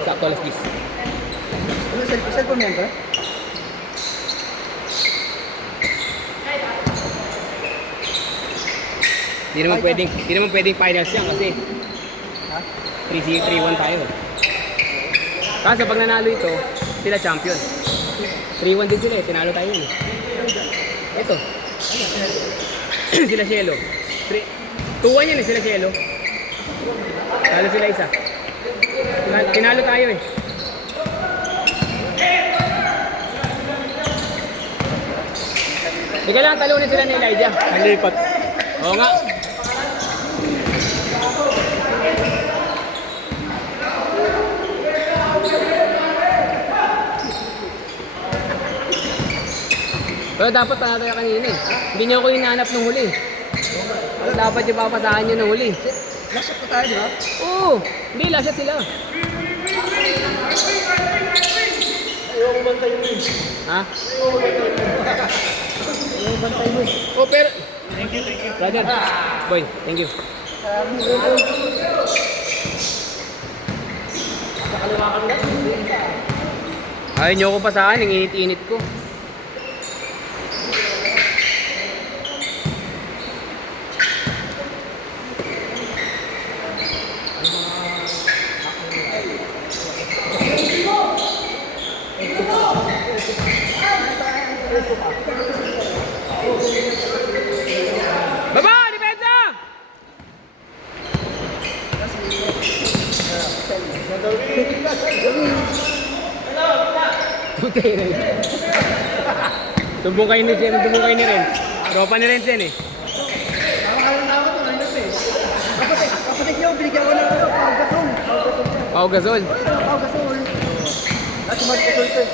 Sakto alas 10. Ano, cellphone mo yan ba? Hindi naman pwedeng finals yan kasi Ha? 3-1 tayo. Kaso pag nanalo ito, sila champion. 3-1 din sila eh, tinalo tayo yun eh. Ito. Sila Cielo. 2-1 yan eh, sila Cielo. Talo sila isa. Tinalo tayo eh. Hindi lang talunin sila ni Elijah. Nalipat. Oo nga. Pero dapat tayo kanina eh. Hindi niyo ako hinahanap nung huli. Dapat yung papasahan niyo nung huli. Last shot pa tayo, di ba? Oo! Hindi, last shot sila. Ayaw ko bantay mo eh. Ha? Ayaw ko bantay mo eh. Oh, pero... Thank you, thank you. Brother, boy, thank you. Ayaw niyo ako pasahan, ang init-init ko. Baba! Depensa! Tutay na yun. Tumbong kayo ni Renz. Tropa ni Renz yan eh. Nakakaroon na ako ito, nahinap eh. Kapatid niyo, binigyan ko na ako, Pau Gasol. Pau Gasol. Pau Gasol. At si Mark Gasol ito eh.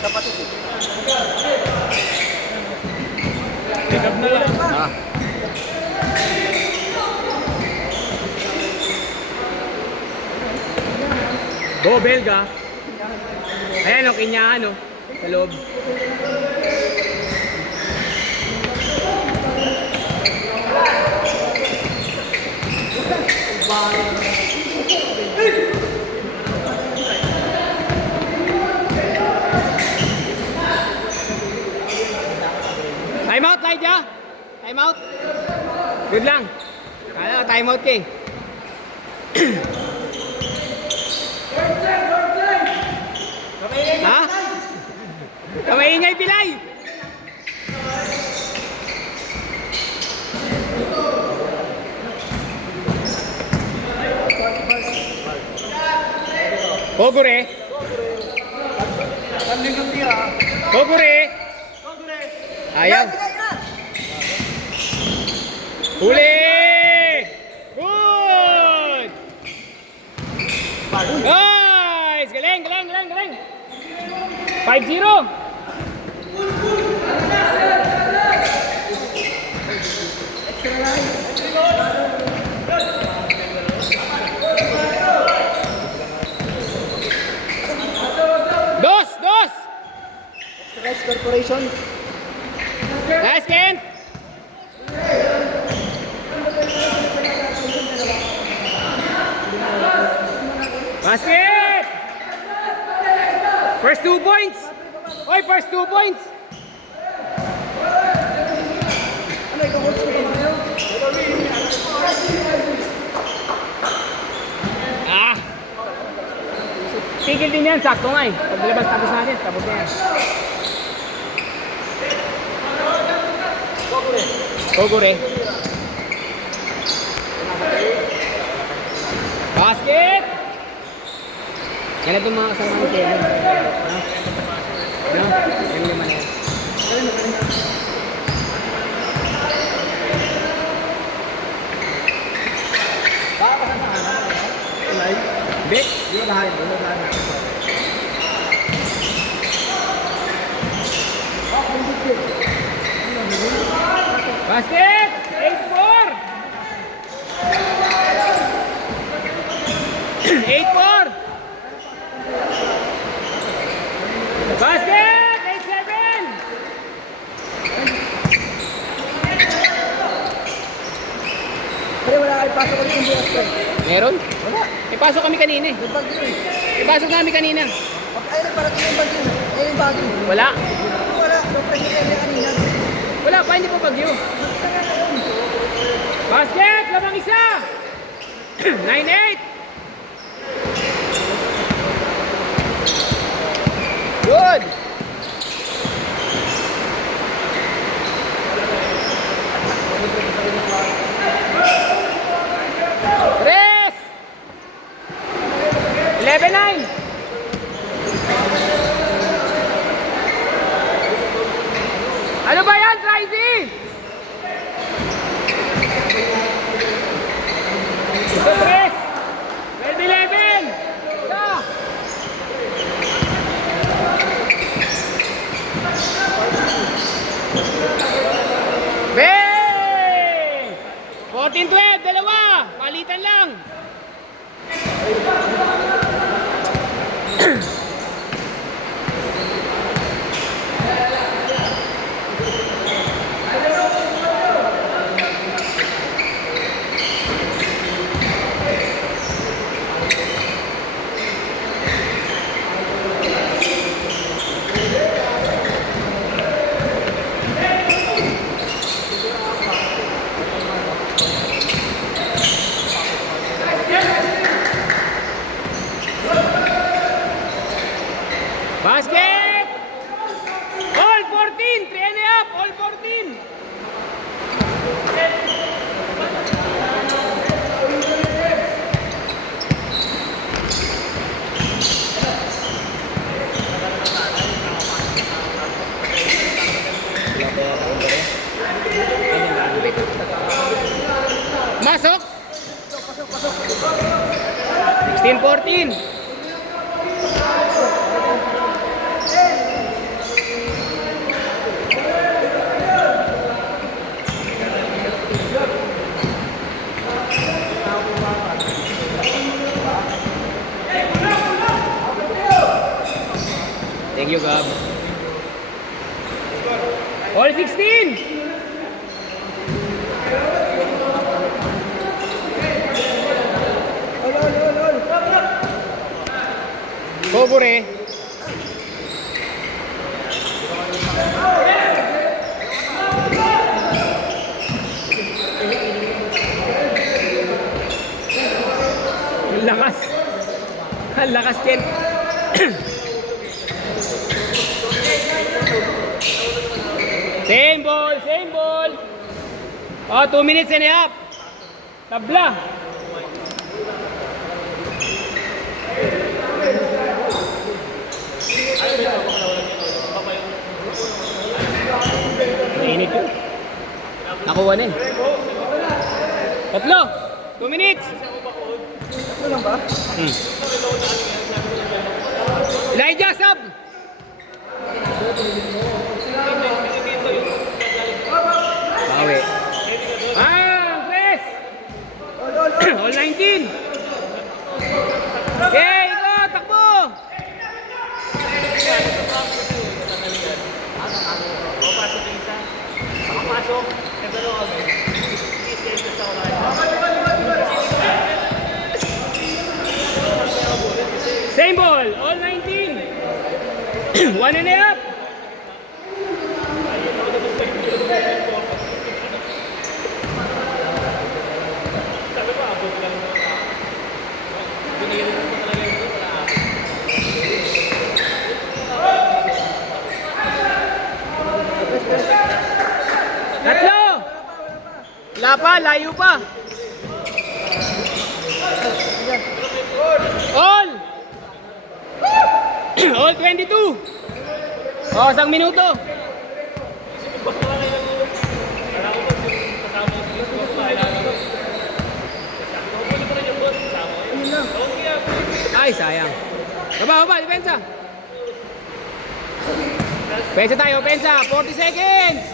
Kapatid eh. Pick up na lang. Ah. Go, Belga. Ayan o, kinyahan o. Sa loob. Time out, Lydia. Time out. Good lang. Kaya time out ka eh. Ha? Kamaingay, Pilay! Kogure! Kanding ng tira. Kogure! Ayaw! Huli! Good! Nice! Galing, galing, galing, galing! 5-0! Dos! Dos! Rice Corporation. Nice, Ken! Basket! First 2 points! Oy, first 2 points! Ano, ikaw coach ko? Ah! Tigil din yan, sakto nga eh. Paglabas tapos natin, tapos na yan. Kogure. Basket! Yan itong mga kasama ng Kevin. No? Yung naman yan. Hindi. Basket! 8-4! 8-4! Basket! 8-7! Pre, wala kayo pasok ulit yung bukas pre. Meron? Wala. Pasok kami kanina eh. Nagpag dito eh. Ipasok namin kanina. Ayun, nagparating yung bagyo. Ayun yung bagyo. Wala. Wala, no-pressure area kanina. Wala pa, hindi pa bagyo. Basket! Lamang isa! 9-8! Good! Tres! 11-9! Ano ba yan, Trizy? Isa, tres! 12-11! Isa! Bang! 14-12, dalawa! Palitan lang! Basket! All 14! 3 and a half! All 14! Masok! 16-14! Thank you, Gab. All 16! Bobore. Ang lakas. Ang lakas, Ken. Same ball, same ball. Oh, 2 minutes and a half. Tabla. Mainit yun. Nakuha na eh. Tatlo. 2 minutes. Ano lang ba? Elijah, sub. Bawi. Chris. All 19. Okay, ikaw, takbo. Same ball, all 19. 1 and a half. Tatlo. Wala pa, layo pa. All. All 22. Oh, 1 minuto. Ay, sayang. Baba, depensa. Pensa tayo, pensa. 40 seconds.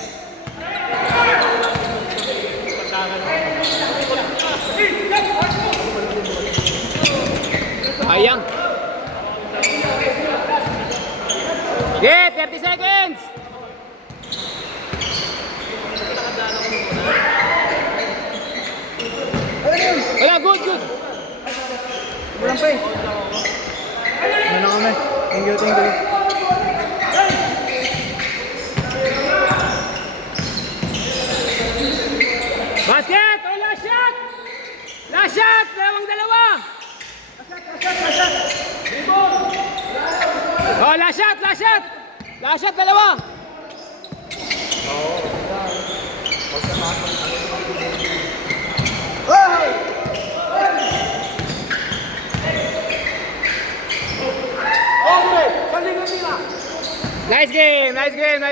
Sayang. Yeah, 30 seconds. Ano yun? Wala, good, good. Walang pa eh. Ano na kami? Thank you, thank you. Basket! Oh, last shot! Last shot! Dalawa! Oh, last shot! Last shot, dalawa! Nice game!